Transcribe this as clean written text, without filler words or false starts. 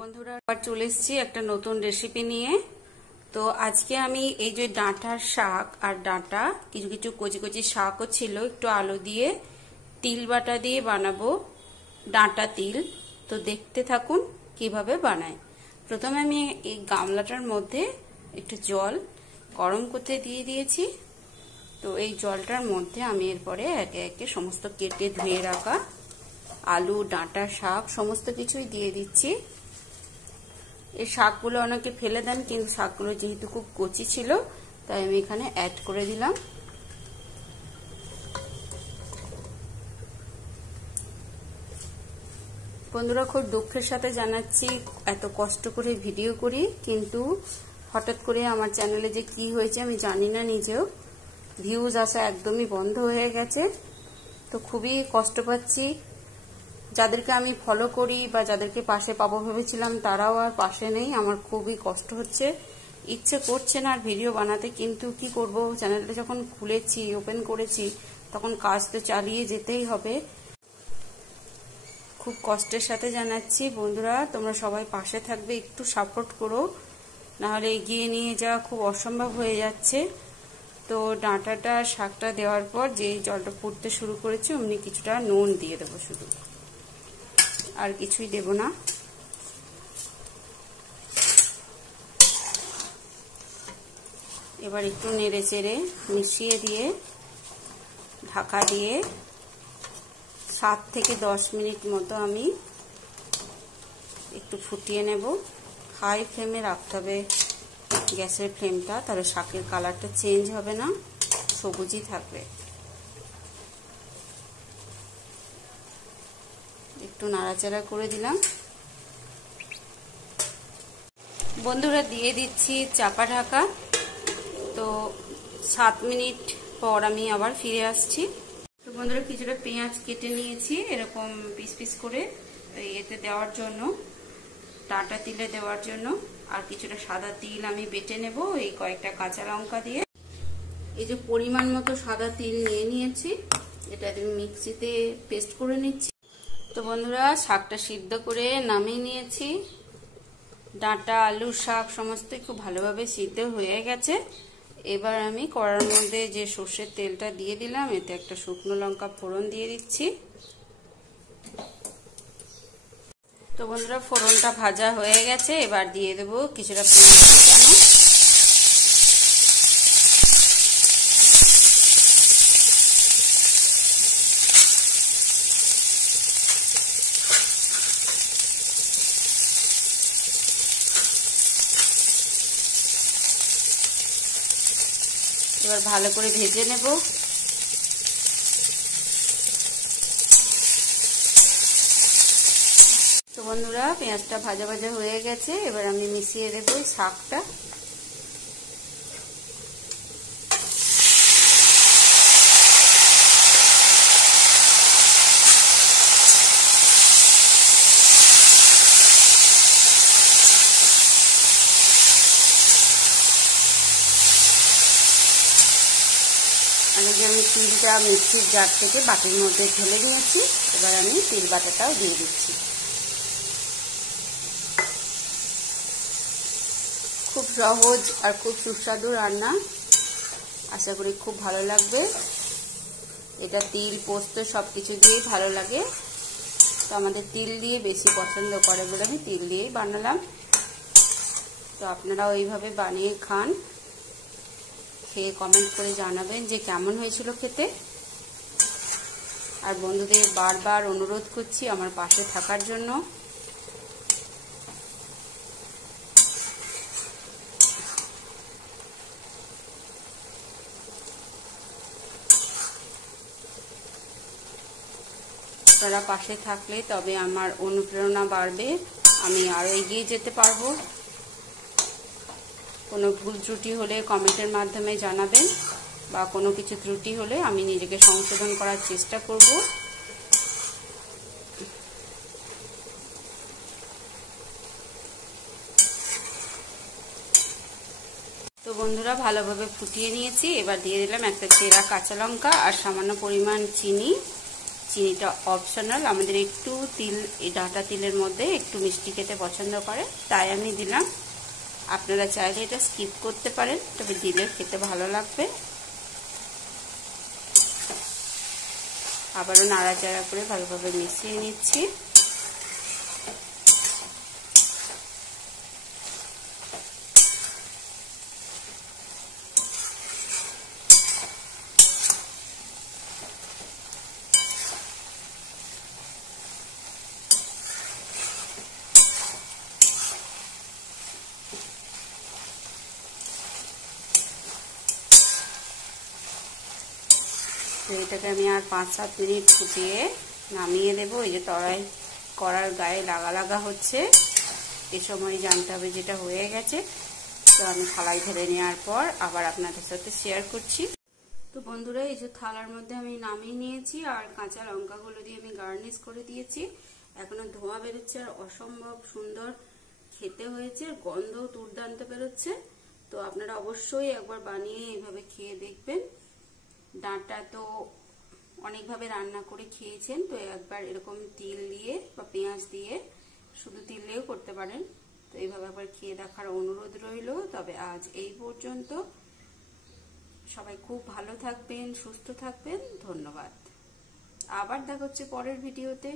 বন্ধুরা আবার চলে এসেছি একটা নতুন রেসিপি নিয়ে। তো আজকে আমি এই যে ডাঁটার শাক আর ডাঁটা কিছু কিছু কচি কচি শাকও ছিল, একটু আলু দিয়ে তিল বাটা দিয়ে বানাবো ডাঁটা তিল। তো দেখতে থাকুন কিভাবে বানাই। প্রথমে আমি এই গামলাটার মধ্যে একটু জল গরম করতে দিয়ে দিয়েছি। তো এই জলটার মধ্যে আমি এরপরে একে একে সমস্ত কেটে ধুয়ে রাখা আলু ডাঁটা শাক সমস্ত কিছুই দিয়ে দিচ্ছি। এই শাকগুলো অনেকে ফেলে দেন, কিন্তু শাকগুলো যেহেতু খুব কচি ছিল তাই আমি এখানে অ্যাড করে দিলাম। বন্ধুরা খুব দুঃখের সাথে জানাচ্ছি, এত কষ্ট করে ভিডিও করি কিন্তু হঠাৎ করে আমার চ্যানেলে যে কি হয়েছে আমি জানি না নিজেও, ভিউজ আসা একদমই বন্ধ হয়ে গেছে। তো খুবই কষ্ট পাচ্ছি। যাদেরকে আমি ফলো করি বা যাদেরকে পাশে পাবো ভেবেছিলাম তারাও আর পাশে নেই। আমার খুবই কষ্ট হচ্ছে, ইচ্ছে করছে না আর ভিডিও বানাতে, কিন্তু কি করব, চ্যানেলটা যখন খুলেছি ওপেন করেছি তখন কাজ তো চালিয়ে যেতেই হবে। খুব কষ্টের সাথে জানাচ্ছি বন্ধুরা, তোমরা সবাই পাশে থাকবে, একটু সাপোর্ট করো, নাহলে এগিয়ে নিয়ে যাওয়া খুব অসম্ভব হয়ে যাচ্ছে। তো ডাঁটাটা শাকটা দেওয়ার পর যে জলটা ফুটতে শুরু করেছে অমনি কিছুটা নুন দিয়ে দেবো, শুধু আর কিছুই দেব না। এবার একটু নেড়ে চেড়ে মিশিয়ে দিয়ে ঢাকা দিয়ে 7 থেকে 10 মিনিট মতো আমি একটু ফুটিয়ে নেব। হাই ফ্লেমে রাখতে হবে গ্যাসের ফ্লেমটা, তাহলে শাকের কালারটা চেঞ্জ হবে না, সবুজই থাকবে। একটু নাড়াচাড়া করে দিলাম। বন্ধুরা দিয়ে দিচ্ছি চাপা ঢাকা। তো 7 মিনিট পর আমি আবার ফিরে আসছি। তো বন্ধুরা কিছুটা পেঁয়াজ কেটে নিয়েছি এরকম পিস পিস করে এতে দেওয়ার জন্য, ডাঁটা তিলে দেওয়ার জন্য। আর কিছুটা সাদা তিল আমি বেটে নেব এই কয়েকটা কাঁচা লঙ্কা দিয়ে। এই যে পরিমাণ মতো সাদা তিল নিয়ে নিয়েছি, এটা আমি মিক্সিতে পেস্ট করে নিচ্ছি। তো বন্ধুরা শাকটা সিদ্ধ করে নামিয়ে নিয়েছি। ডাঁটা আলু শাক সমস্তই খুব ভালোভাবে সিদ্ধ হয়ে গেছে। এবার আমি কড়ার মধ্যে যে সর্ষের তেলটা দিয়ে দিলাম, এতে একটা শুকনো লঙ্কা ফোড়ন দিয়ে দিচ্ছি। তো বন্ধুরা ফোড়নটা ভাজা হয়ে গেছে, এবার দিয়ে দেবো কিছুটা পেঁয়াজ কুচানো। এবার ভালো করে ভেজে নেব। তো বন্ধুরা পেঁয়াজটা ভাজা ভাজা হয়ে গেছে, এবার আমি মিশিয়ে দেব শাকটা। আগে আমি তিলটা মিক্সির জার থেকে বাটির মধ্যে ঢেলে নিয়েছি, এবার আমি তিল বাটাটাও দিয়ে দিচ্ছি। খুব সহজ আর খুব সুস্বাদু রান্না, আশা করি খুব ভালো লাগবে। এটা তিল পোস্ত সব কিছু দিয়েই ভালো লাগে, তো আমাদের তিল দিয়ে বেশি পছন্দ করে বলে আমি তিল দিয়েই বানালাম। তো আপনারাও এইভাবে বানিয়ে খান, খেয়ে কমেন্ট করে জানাবেন যে কেমন হয়েছিল খেতে। আর বন্ধুদের বারবার অনুরোধ করছি আমার পাশে থাকার জন্য। আপনারা পাশে থাকলে তবে আমার অনুপ্রেরণা বাড়বে, আমি আরো এগিয়ে যেতে পারবো। কোনো ভুল ত্রুটি হলে কমেন্টের মাধ্যমে জানাবেন, বা কোনো কিছু ত্রুটি হলে আমি নিজেকে সংশোধন করার চেষ্টা করব। তো বন্ধুরা ভালোভাবে ফুটিয়ে নিয়েছি, এবার দিয়ে দিলাম একটা চেরা কাঁচা লঙ্কা আর সামান্য পরিমাণ চিনি। চিনিটা অপশনাল, আমাদের একটু তিল, এই ডাঁটা তিলের মধ্যে একটু মিষ্টি খেতে পছন্দ করে, তাই আমি দিলাম। আপনারা চাইলে এটা স্কিপ করতে পারেন, তবে দিলে খেতে ভালো লাগবে। আবারও নাড়াচাড়া করে ভালোভাবে মিশিয়ে নিচ্ছি। তো এটাকে আমি আর 5-7 মিনিট ফুটিয়ে নামিয়ে দেবো। এই যে তলায় কড়ার গায়ে লাগা লাগা হচ্ছে, এ সময় জানতে হবে যেটা হয়ে গেছে। তো আমি থালায় ঢেলে নেওয়ার পর আবার আপনাদের সাথে শেয়ার করছি। তো বন্ধুরা, এই যে থালার মধ্যে আমি নামিয়ে নিয়েছি, আর কাঁচা লঙ্কাগুলো দিয়ে আমি গার্নিশ করে দিয়েছি। এখনো ধোঁয়া বেরোচ্ছে, আর অসম্ভব সুন্দর খেতে হয়েছে, গন্ধ দুর্দান্ত বেরোচ্ছে। তো আপনারা অবশ্যই একবার বানিয়ে এইভাবে খেয়ে দেখবেন। ডাঁটা তো অনেকভাবে রান্না করে খেয়েছেন, তো একবার এরকম তিল দিয়ে বা পেঁয়াজ দিয়ে, শুধু তিল দিয়েও করতে পারেন। তো এইভাবে একবার খেয়ে দেখার অনুরোধ রইল। তবে আজ এই পর্যন্ত। সবাই খুব ভালো থাকবেন, সুস্থ থাকবেন। ধন্যবাদ। আবার দেখা হচ্ছে পরের ভিডিওতে।